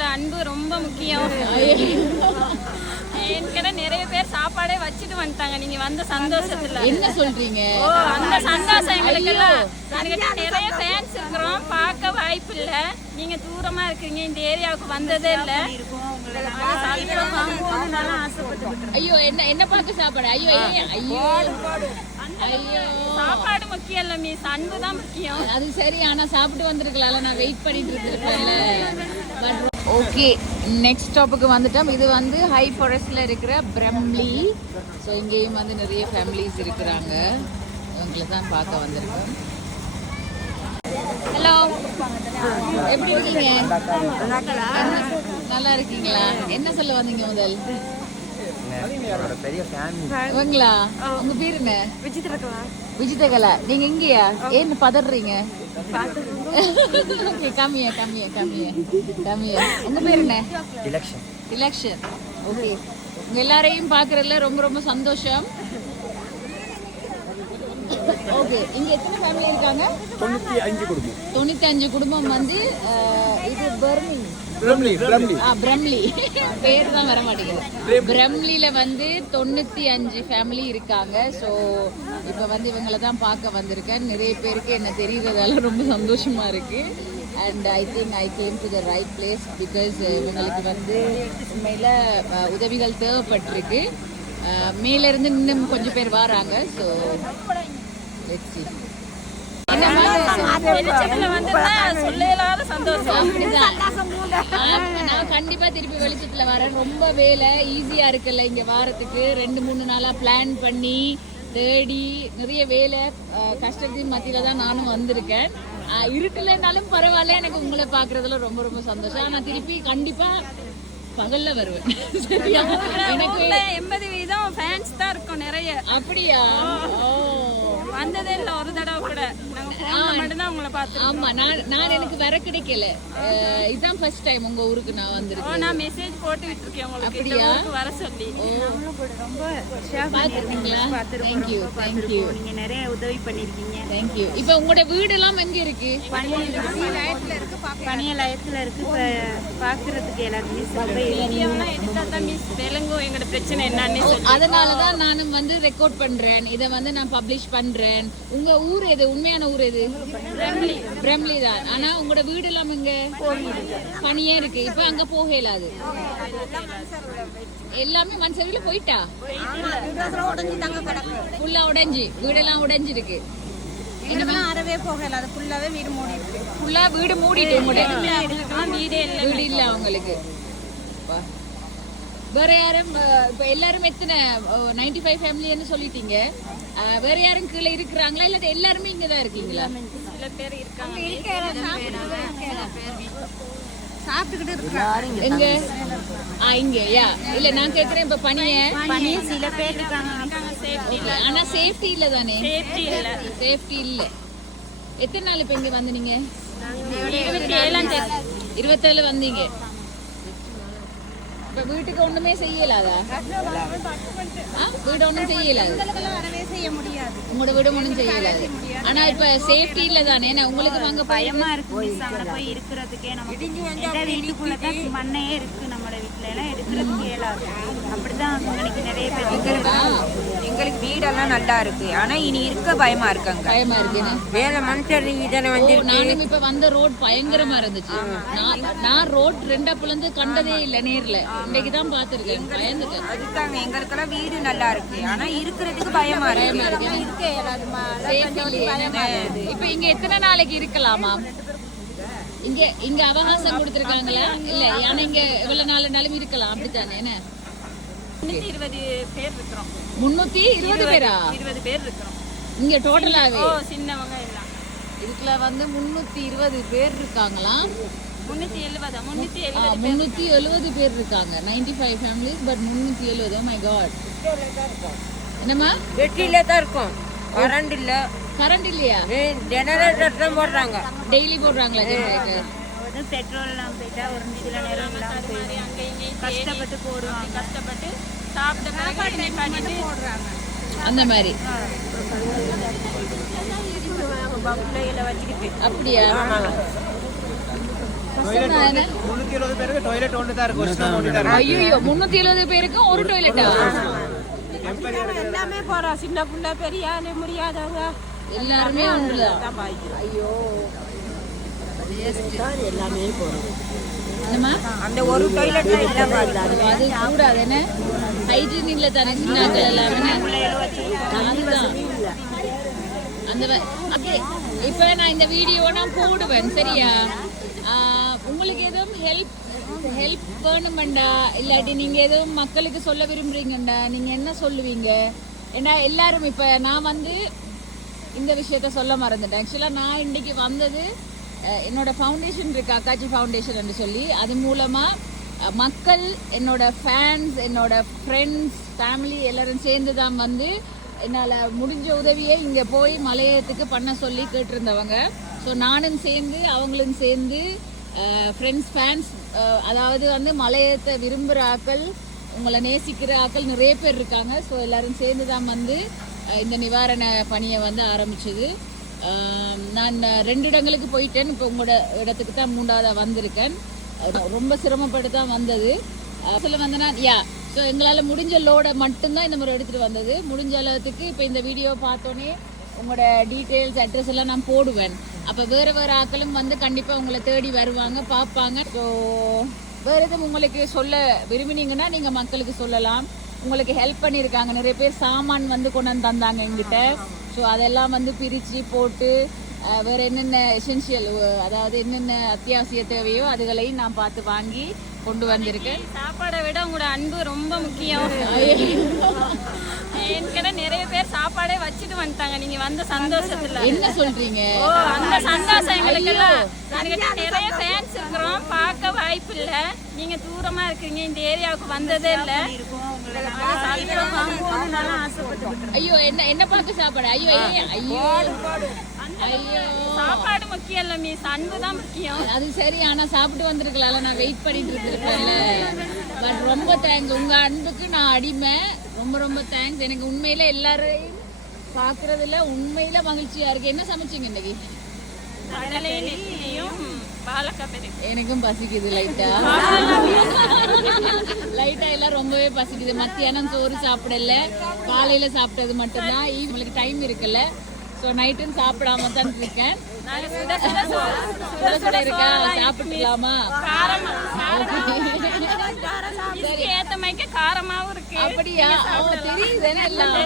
கூட அன்பு ரொம்ப முக்கியம். என்கிட்ட நிறைய பேர் சாப்பாடே வச்சுட்டு வந்துட்டாங்க நீங்க வந்த சந்தோஷத்துல. என்ன சொல்றீங்க? அந்த சந்தோஷம் எங்களுக்கு எல்லாம். என்கிட்ட நிறைய ஃபேன்ஸ் இருக்கிறோம், பார்க்க வாய்ப்பு இல்ல. நீங்க தூரமா இருக்கீங்க, இந்த ஏரியாவுக்கு வந்ததே இல்ல. ஐயோ என்ன பார்க்க சாப்பாடு? ஐயோ ஐயோ ஐயோ சாப்பாடு முக்கியம் இல்ல மிஸ், அன்பு தான் முக்கியம். அது சரி, ஆனா சாப்பிட்டு வந்திருக்கலாம்ல, நான் வெயிட் பண்ணிட்டு இருந்திருக்கேன்ல. ஓகே, நெக்ஸ்ட் ஸ்டாப்புக்கு வந்துட்டோம். இது வந்து ஹை ஃபாரஸ்ட்ல இருக்கிற பிரம்லி. ஸோ இங்கேயும் வந்து நிறைய ஃபேமிலிஸ் இருக்கிறாங்க. இவங்களை தான் பார்க்க வந்திருக்கோம். ஹலோ, எப்படி இருக்கீங்க? நல்லா இருக்கீங்களா? என்ன சொல்ல வந்தீங்க முதல்? இவங்களா? உங்க பேர் என்ன? விஜிதகலா. நீங்க இங்கயா? ஏன்னு பதறீங்க? கம்மியா கம்மியா கம்மியா கம்மியா. உங்க பேர் என்ன? இலக்ஷன். ஓகே, உங்க எல்லாரையும் பாக்குறதுல ரொம்ப ரொம்ப சந்தோஷம். ஓகே, இங்க எத்தனை ஃபேமிலி இருக்காங்க? 95 குடும்பம் வந்து இது பிரம்லி பேர் தான் வர மாட்டேங்குது. பிரம்லியில வந்து 95 ஃபேமிலி இருக்காங்க. ஸோ இப்போ வந்து இவங்களை தான் பார்க்க வந்திருக்கேன். நிறைய பேருக்கு என்ன தெரிகிறதால ரொம்ப சந்தோஷமா இருக்கு. And I think I came to the right place because இவங்களுக்கு வந்து உண்மையில உதவிகள் தேவைப்பட்டிருக்கு. மேலிருந்து இன்னும் கொஞ்சம் பேர் வராங்க. So let's see. நான் கண்டிப்பா திருப்பி வெளிச்சத்துல வரேன். ரொம்ப வேலை ஈஸியா இருக்குல்ல இங்க வாரத்துக்கு. 2-3 நாளா பிளான் பண்ணி தேடி நிறைய வேலை கஷ்டத்தின் மத்தியில தான் நானும் வந்திருக்கேன். இருட்டுலனாலும் பரவாயில்ல, எனக்கு உங்களை பாக்குறதுல ரொம்ப ரொம்ப சந்தோஷம். ஆனா திருப்பி கண்டிப்பா பகல்ல வருவேன். எனக்கு 80% ஃபேன்ஸ் தான் இருக்கும் நிறைய. அப்படியா? வந்ததே இல்ல ஒரு தடவை கூட. மட்டும்தான் உங்களை பார்த்து. ஆமா, நான் எனக்கு வர கிடைக்கல. இதுதான் ஃபர்ஸ்ட் டைம் உங்க ஊருக்கு நான் வந்திருக்கேன். நான் மெசேஜ் போட்டு விட்டுருக்கேன் உங்களுக்கு இந்த ஊருக்கு வர சொல்லி. ரொம்ப பாத்துட்டீங்களா? Thank you. நீங்க நிறைய உதவி பண்ணிருக்கீங்க. Thank you. இப்போ உங்களோட வீடு எல்லாம் எங்க இருக்கு? பணியலயத்துல இருக்கு. பாக்குறதுக்கு எல்லாருமே வீடியோலாம் எடுத்தா தான் மிஸ் தெலுங்கு எங்களோட பிரச்சனை என்னன்னு சொல்லி. அதனாலதான் நானும் வந்து ரெக்கார்ட் பண்றேன். இதை வந்து நான் பப்ளிஷ் பண்றேன். உங்க ஊர் எது? உண்மையான ஊர் எது? பிரம்லி தான். ஆனா உங்களோட வீடு எல்லாம் இங்க பனியே இருக்கு. இப்ப அங்க போக இயலாது. எல்லாமே மண் சரிவுல போயிட்டா ஃபுல்லா உடைஞ்சு வீடெல்லாம் உடைஞ்சிருக்கு. அறவே போகல, அது ஃபுல்லாவே வீடு மூடிட்டு. ஃபுல்லா வீடு மூடிட்டு வீடே இல்ல. வீடு இல்ல அவங்களுக்கு. வேற யாரும் இப்ப எல்லாரும் எத்தனை 95 ஃபேமிலின்னு சொல்லிட்டீங்க. வேற யாரும் கீழே இருக்கிறாங்களா இல்ல எல்லாருமே இங்கதான் இருக்கீங்களா? சில பேர் இருக்காங்க. சாப்பிட்டுக்கிட்டு இருக்காங்க. எங்க? இங்கயா? இல்ல நான் கேக்குறேன் இப்ப பனிய சில பேர் இருக்காங்க. ஆனா சேஃப்டி இல்ல தானே? சேஃப்டி இல்ல. எத்தனை நாள் இப்ப இங்க வந்து நீங்க? 27 வந்தீங்க. இப்ப வீட்டுக்கு ஒண்ணுமே செய்யலாதா? வீடு ஒண்ணும் செய்யலாது. செய்ய முடியாது. உங்களோட வீடு ஒண்ணும் செய்யலாது. ஆனா இப்ப சேஃப்டி இல்ல தானே? உங்களுக்கு வாங்க பயமா இருக்கு. அங்க போய் இருக்கிறதுக்கே நமக்கு வீட்டுக்குள்ளதான் மண்ணையே இருக்கு. நம்ம வீட்டுல எல்லாம் எடுக்கிறதுக்கு இயலாது. அப்படிதான் எங்களுக்கு நிறைய பேர். எங்களுக்கு வீடெல்லாம் நல்லா இருக்கு. ஆனா இனி இருக்க பயமா இருக்காங்க. பயமா இருக்கு. வேலை மனுஷன் இதனை வந்து நானும் இப்ப வந்த ரோட் பயங்கரமா இருந்துச்சு. நான் ரோட் 2 புலந்து கண்டதே இல்ல நேர்ல. இன்னைக்குதான் பாத்துருக்கேன். பயந்துட்டேன். அதுதாங்க எங்களுக்கெல்லாம் வீடு நல்லா இருக்கு. ஆனா இருக்கிறதுக்கு பயமா இருக்கு. இப்ப இங்க எத்தனை நாளைக்கு இருக்கலாமா? இங்க அவகாசம் கொடுத்திருக்காங்களா? இல்ல, ஆனா இங்க எவ்வளவு நாளுனாலும் இருக்கலாம். அப்படித்தானே? 320 பேர் இருக்கிறோம். 320 பேரா? 20 பேர் இருக்கிறோம் இங்க டோட்டலாவே. சின்னவங்க எல்லாம் இதுக்குள்ள வந்து 320 பேர் இருக்காங்களாம். 370 பேர் இருக்காங்க. 95 families but 370. Oh my God. என்னம்மா? வெட்டில தான் இருக்கும். கரண்ட் இல்ல. கரண்ட் இல்லையா? ஜெனரேட்டர் தான் போடுறாங்க. டெய்லி போடுறாங்களா ஜெனரேட்டர்? பெட்ரோல் எல்லாம் போயிட்டா ஒரு சில நேரம் கஷ்டப்பட்டு போடுவாங்க. கஷ்டப்பட்டு சாப்பிட்டு போடுறாங்க. அந்த மாதிரி. வச்சுக்கிட்டு அப்படியா? 370 பேருக்கு டாய்லெட் ஒன்று தான் இருக்கு. ஐயோ 370 பேருக்கு ஒரு டாய்லெட்டா? எல்லாமே போறோம், சின்ன புள்ள பெரிய ஆளு முடியாதவங்க எல்லாருமே ஒன்றுதான். ஐயோ எல்லாமே போறோம். என்னம்மா அந்த ஒரு டாய்லெட் அது கூடாது என்ன ஹைஜீன் இல்ல தானே சின்னாக்கள் எல்லாமே. அதுதான் அந்த இப்போ நான் இந்த வீடியோ நான் போடுவேன் சரியா? உங்களுக்கு எதுவும் ஹெல்ப் வேணுமெண்டா இல்லாட்டி நீங்க எதுவும் மக்களுக்கு சொல்ல விரும்புறீங்கண்டா நீங்க என்ன சொல்லுவீங்க? ஏன்னா எல்லாரும் இப்போ நான் வந்து இந்த விஷயத்த சொல்ல மறந்துட்டேன். ஆக்சுவலாக நான் இன்னைக்கு வந்தது என்னோட ஃபவுண்டேஷன் இருக்கு, அக்காச்சி ஃபவுண்டேஷன் சொல்லி. அது மூலமா மக்கள், என்னோட ஃபேன்ஸ், என்னோட ஃப்ரெண்ட்ஸ், ஃபேமிலி எல்லாரும் சேர்ந்து தான் வந்து என்னால் முடிஞ்ச உதவியை இங்கே போய் மலையத்துக்கு பண்ண சொல்லி கேட்டிருந்தவங்க. ஸோ நானும் சேர்ந்து அவங்களும் சேர்ந்து ஃப்ரெண்ட்ஸ் ஃபேன்ஸ், அதாவது வந்து மலையத்தை விரும்புகிற ஆக்கள், உங்களை நேசிக்கிற ஆக்கள் நிறைய பேர் இருக்காங்க. ஸோ எல்லாரும் சேர்ந்து தான் வந்து இந்த நிவாரண பணியை வந்து ஆரம்பிச்சது. நான் 2 இடங்களுக்கு போயிட்டேன். இப்போ உங்களோட இடத்துக்கு தான் 3ஆவதாக வந்திருக்கேன். ரொம்ப சிரமப்பட்டு தான் வந்தது. சொல்ல வந்தேன்னா ஸோ எங்களால் முடிஞ்ச லோடை மட்டும்தான் இந்த முறை எடுத்துகிட்டு வந்தது. முடிஞ்ச அளவுக்கு இப்போ இந்த வீடியோ பார்த்தோன்னே உங்களோட டீட்டெயில்ஸ் அட்ரஸ் எல்லாம் நான் போடுவேன். அப்போ வேறு ஆக்களும் வந்து கண்டிப்பாக உங்களை தேடி வருவாங்க, பார்ப்பாங்க. ஸோ வேறு எதுவும் உங்களுக்கு சொல்ல விரும்பினீங்கன்னா நீங்கள் மக்களுக்கு சொல்லலாம். உங்களுக்கு ஹெல்ப் பண்ணியிருக்காங்க நிறைய பேர். சாமான் வந்து கொண்டு வந்து தந்தாங்க எங்கிட்ட. ஸோ அதெல்லாம் வந்து பிரித்து போட்டு வேறு என்னென்ன எசென்ஷியல், அதாவது என்னென்ன அத்தியாவசிய தேவையோ அதுகளையும் நான் பார்த்து வாங்கி கொண்டு வந்திருக்கேன். சாப்பாடை விட உங்களோட அன்பு ரொம்ப முக்கியம். என்கிட்ட நிறைய பேர் சாப்பாடே வச்சுட்டு வந்துட்டாங்க நீங்க வந்த சந்தோஷத்துல. என்ன சொல்றீங்க? அந்த சந்தோஷம் எங்களுக்கு எல்லாம். என்கிட்ட நிறைய ஃபேன்ஸ் இருக்கிறோம், பார்க்க வாய்ப்பு இல்ல. நீங்க தூரமா இருக்கீங்க, இந்த ஏரியாவுக்கு வந்ததே இல்ல. ஐயோ என்ன பார்க்க சாப்பாடு? ஐயோ ஐயோ ஐயோ சாப்பாடு முக்கியம் இல்ல மீஸ், அன்பு தான் முக்கியம். அது சரி, ஆனா சாப்பிட்டு வந்திருக்கலாம்ல, நான் வெயிட் பண்ணிட்டு இருந்திருப்பேன்ல. பட் ரொம்ப தேங்க்ஸ், உங்க அன்புக்கு நான் அடிமை. ரொம்ப ரொம்ப தேங்க்ஸ். எனக்கு உண்மையில எல்லாரையும் பாக்குறதுல உண்மையில மகிழ்ச்சியா இருக்கு. என்ன சமைச்சீங்க இன்னைக்கு? எனக்கும் பசிக்குது லைட்டா எல்லாம் ரொம்பவே பசிக்குது. மத்தியானம் சோறு சாப்பிடல, காலையில சாப்பிட்டது மட்டும்தான். இவங்களுக்கு டைம் இருக்குல்ல, ஸோ நைட்டும் சாப்பிடாம தான் இருக்கேன். சுட இருக்கா, சாப்பிட்டுக்கலாமா? ஏத்த மாதிரி காரமாவும் இருக்கு. அப்படியா? தெரியுது எல்லாம்.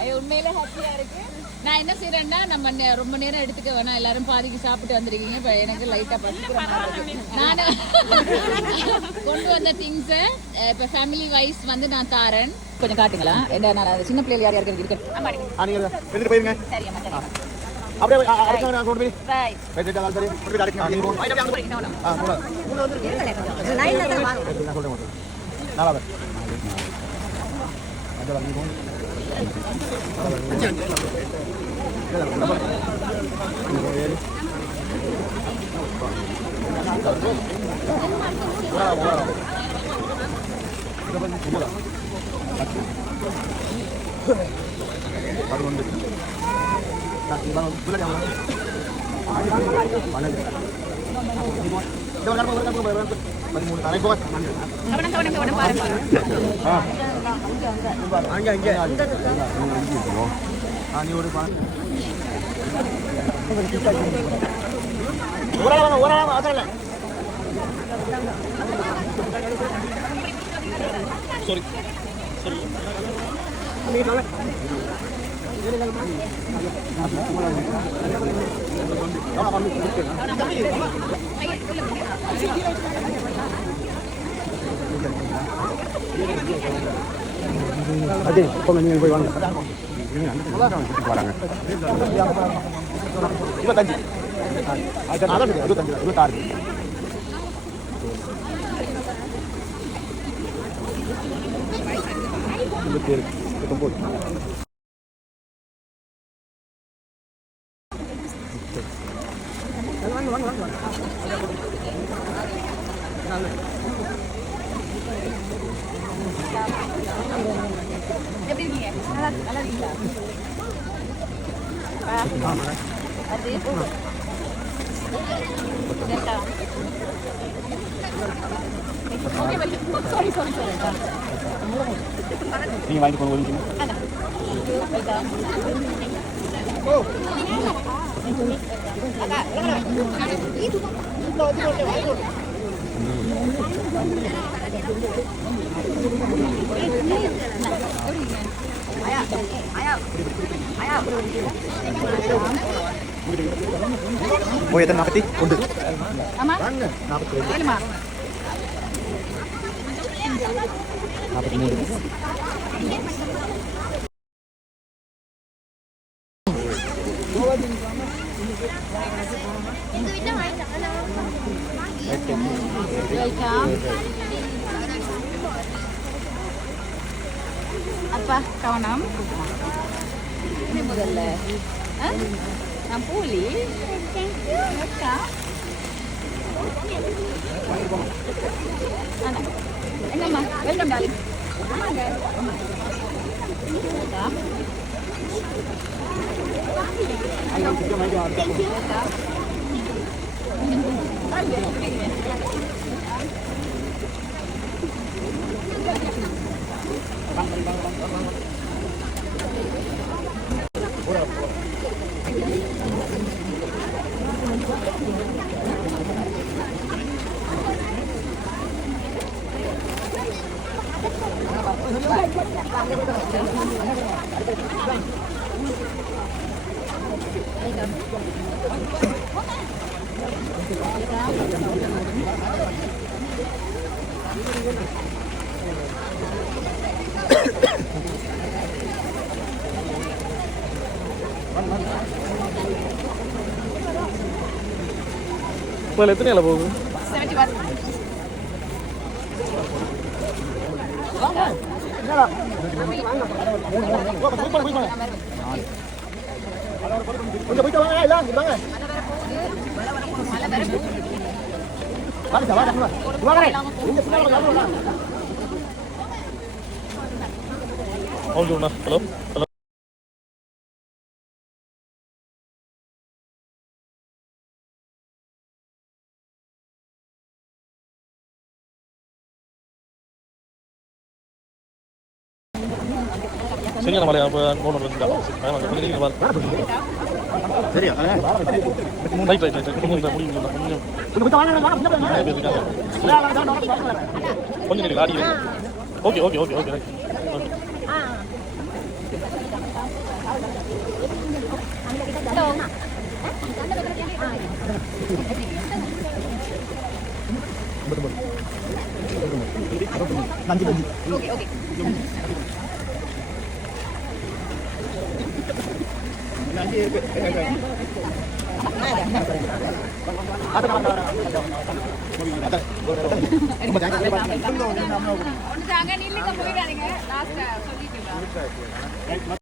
ஐயோ உண்மையில ஹாப்பியா இருக்கு. நான் என்ன செய்யறேன்னா, நம்ம ரொம்ப நேரம் எடுத்துக்க வேணாம், எல்லாரும் பாதிக்கு சாப்பிட்டு வந்திருக்கீங்க. இப்போ எனக்கு லைட்டா பசிக்கிற மாதிரி. நான் கொண்டு வந்த திங்ஸை இப்போ ஃபேமிலி வைஸ் வந்து நான் தாரேன். கொஞ்சம் காட்டுங்களா? என்ன நான் சின்ன பிள்ளைகள் யார் யாருக்கு இருக்கேன். அதே போங்க, நீங்க போய் வாங்க. 25 26 எப்படி இருக்கீங்க? நல்லா இருக்கீங்களா? நீங்கள் வாங்கி போங்க ஒதுக்கி போய் எத்தனை 40 உண்டு 43 Apa kawanam? Ini முதல்ல நான் போலி அக்கா என்னம்மா வெல்கம் டார்லிங் இப்போ எத்தனை இலை போகுது 70 baht. கொஞ்சம் போயிட்டு வாங்க எல்லாம் வாங்க ஹலோ ஹலோ சரியான மலையா இப்போ போகணும் சரியா ரைட் ரைட் ரைட் கொஞ்சம் கொஞ்சம் ஆடி okay okay okay okay right நன்றி நன்றி ஓகே ஓகே அங்க நில்லுங்க போயிடாதீங்க லாஸ்ட் சொல்லிட்டு